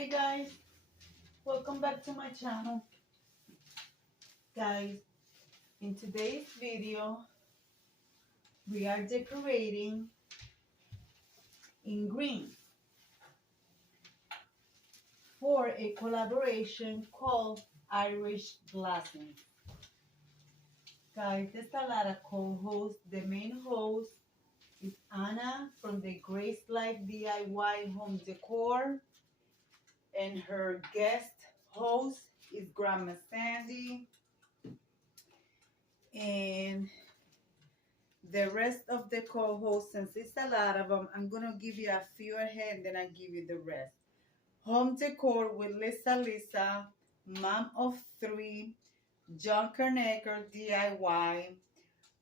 Hey guys, welcome back to my channel. Guys, in today's video, we are decorating in green for a collaboration called Irish Glassing. Guys, there's a lot of co-hosts. The main host is Anna from the Grace Life DIY Home Decor, and her guest host is Grandma Sandy, and the rest of the co-hosts, since it's a lot of them, I'm going to give you a few ahead and then I give you the rest. Home Decor with Lisa, Mom of Three, John Kernecker DIY,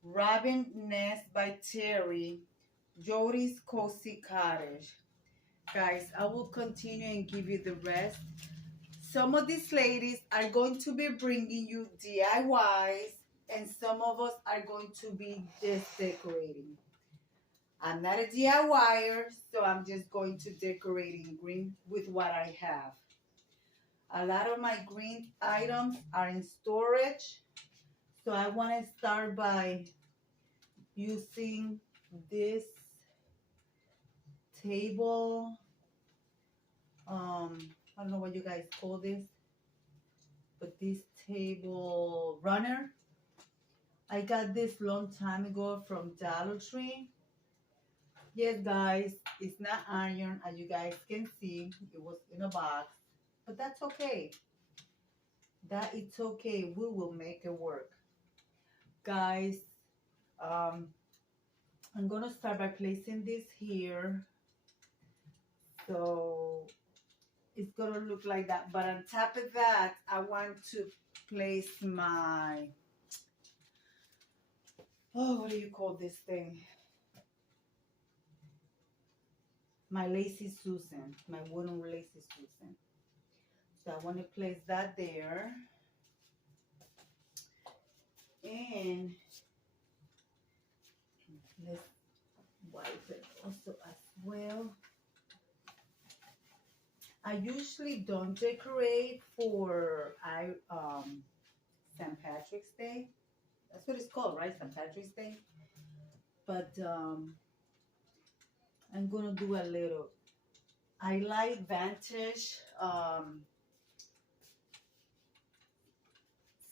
Robin Nest by Terry, Jody's Cozy Cottage. Guys, I will continue and give you the rest. Some of these ladies are going to be bringing you DIYs, and some of us are going to be just decorating. I'm not a DIYer, so I'm just going to decorate in green with what I have. A lot of my green items are in storage, so I want to start by using this table. I don't know what you guys call this, but this table runner. I got this long time ago from Dollar Tree. Yes, guys, it's not iron, as you guys can see. It was in a box, but that's okay. It's okay. We will make it work. Guys, I'm going to start by placing this here. So it's going to look like that. But on top of that, I want to place my, what do you call this thing? My Lazy Susan, my wooden Lazy Susan. So I want to place that there. And let's wipe it also as well. I usually don't decorate for St. Patrick's Day. That's what it's called, right? St. Patrick's Day. But I'm gonna do a little. I like vintage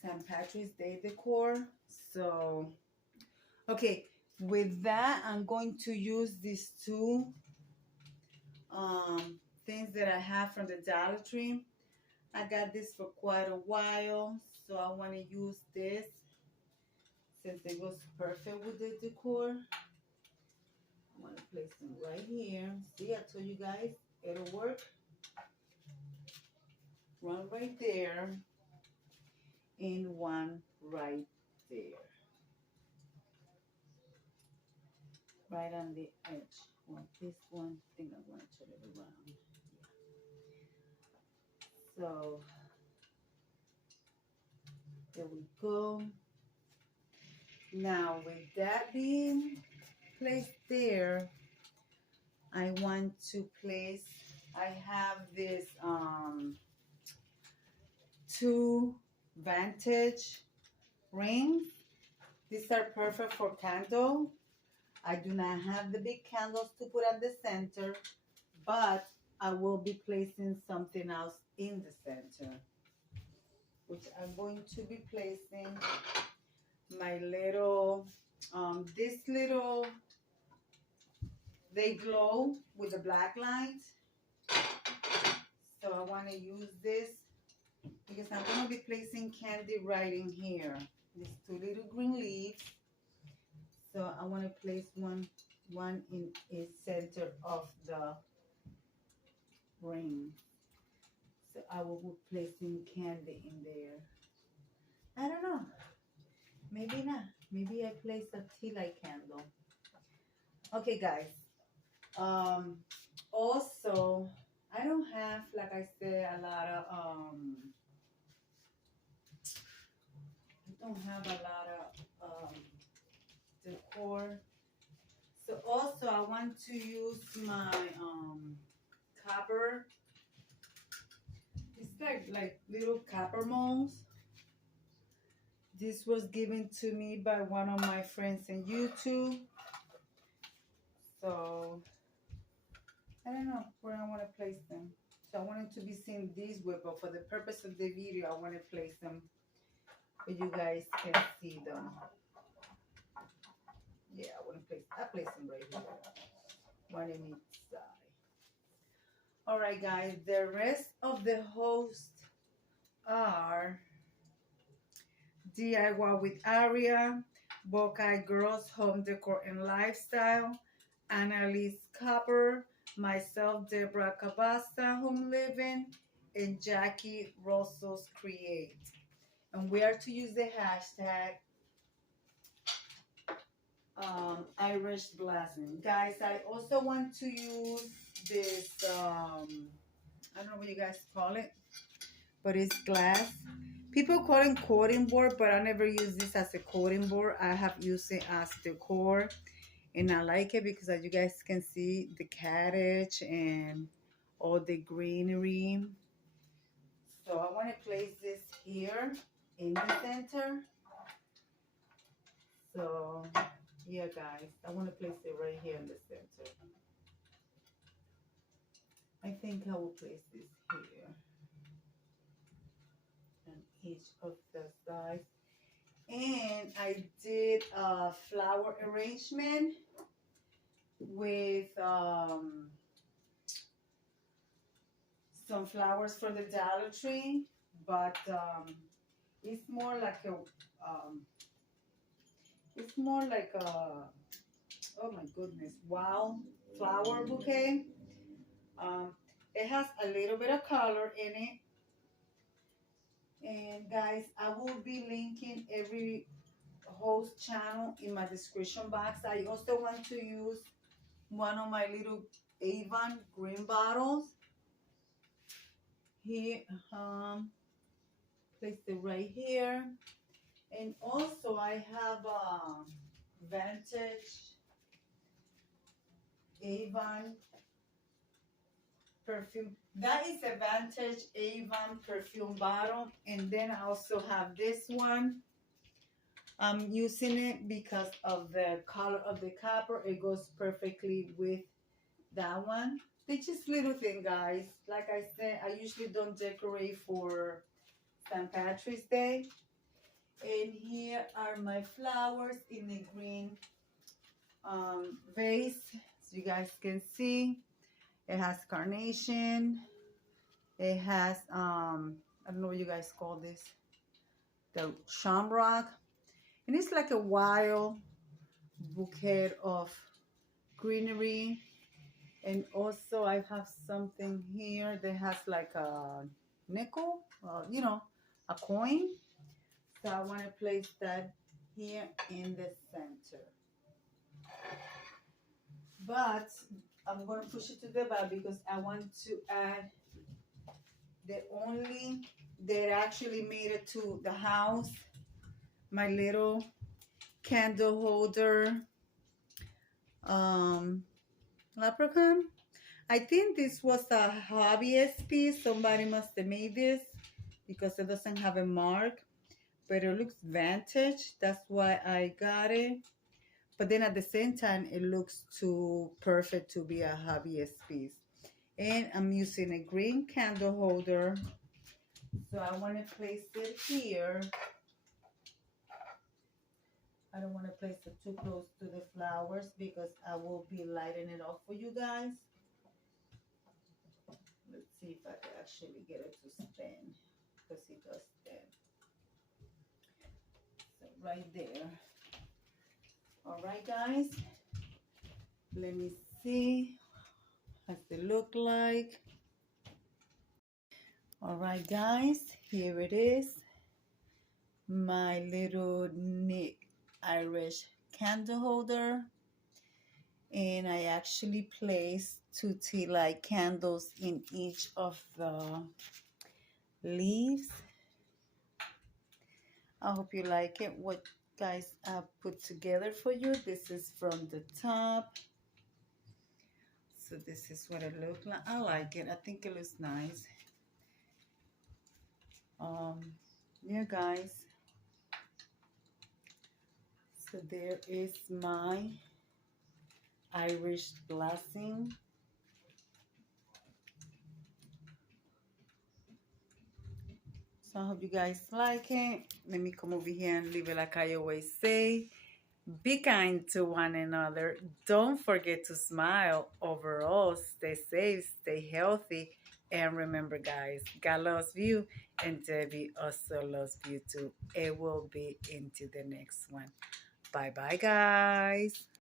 St. Patrick's Day decor. So, okay, with that, I'm going to use these two things that I have from the Dollar Tree. I got this for quite a while, so I want to use this since it was perfect with the decor. I want to place them right here. See, I told you guys it'll work. One right there and one right there. Right on the edge. Well, this one thing I want to turn it around. So there we go. Now with that being placed there, I want to place, I have this two vintage rings. These are perfect for candle. I do not have the big candles to put at the center, but I will be placing something else in the center, which I'm going to be placing my little, they glow with the black light. So I want to use this because I'm going to be placing candy right in here. These two little green leaves. So I want to place one in the center of the ring. So I will be placing candy in there. I don't know. Maybe not. Maybe I place a tea light candle. Okay, guys. Also, I don't have, like I said, a lot of I don't have a lot of decor. So also I want to use my copper like little copper molds. This was given to me by one of my friends in YouTube. So I don't know where I want to place them. So I want it to be seen this way, but for the purpose of the video, I want to place them where you guys can see them. Yeah, I place them right here. One in each side. All right, guys. The rest of the hosts are DIY with Auria, Buckeye Girls Home Decor and Lifestyle, Annalise Copper, myself, Deborah Cabassa, Home Living, and Jackie Russel Creates. And we are to use the hashtag Irish Blasting. Guys, I also want to use this, I don't know what you guys call it, but it's glass. People call it coating board, but I never use this as a coating board. I have used it as decor, and I like it because as you guys can see the cottage and all the greenery. So I want to place this here in the center. So yeah, guys, I want to place it right here in the center. I think I will place this here on each of the sides. And I did a flower arrangement with some flowers from the Dollar Tree, but it's more like a oh my goodness, wild flower bouquet. It has a little bit of color in it. And guys, I will be linking every host channel in my description box. I also want to use one of my little Avon green bottles. Here, place it right here. And also I have a vintage Avon perfume. That is a vintage Avon perfume bottle. And then I also have this one. I'm using it because of the color of the copper. It goes perfectly with that one. It's just little thing, guys. Like I said, I usually don't decorate for St. Patrick's Day. And here are my flowers in the green vase. So you guys can see. It has carnation. It has, I don't know what you guys call this. The shamrock. And it's like a wild bouquet of greenery. And also I have something here that has like a nickel, you know, a coin. So I want to place that here in the center. But I'm going to push it to the back because I want to add the only that actually made it to the house, my little candle holder leprechaun. I think this was a hobbyist piece. Somebody must have made this because it doesn't have a mark, but it looks vintage. That's why I got it. But then at the same time, it looks too perfect to be a hobbyist piece. And I'm using a green candle holder. So I want to place it here. I don't want to place it too close to the flowers because I will be lighting it up for you guys. Let's see if I can actually get it to spin because it does spin. So right there. All right, guys. Let me see. How's it look like? All right, guys. Here it is. My little neat Irish candle holder. And I actually placed 2 tea light candles in each of the leaves. I hope you like it. What guys I put together for you. This is from the top. So this is what it looks like. I like it. I think it looks nice. Yeah, guys. So there is my Irish blessing. So I hope you guys like it. Let me come over here and leave it like I always say. Be kind to one another. Don't forget to smile. Overall, stay safe, stay healthy. And remember, guys, God loves you, and Debbie also loves you too. It will be into the next one. Bye bye, guys.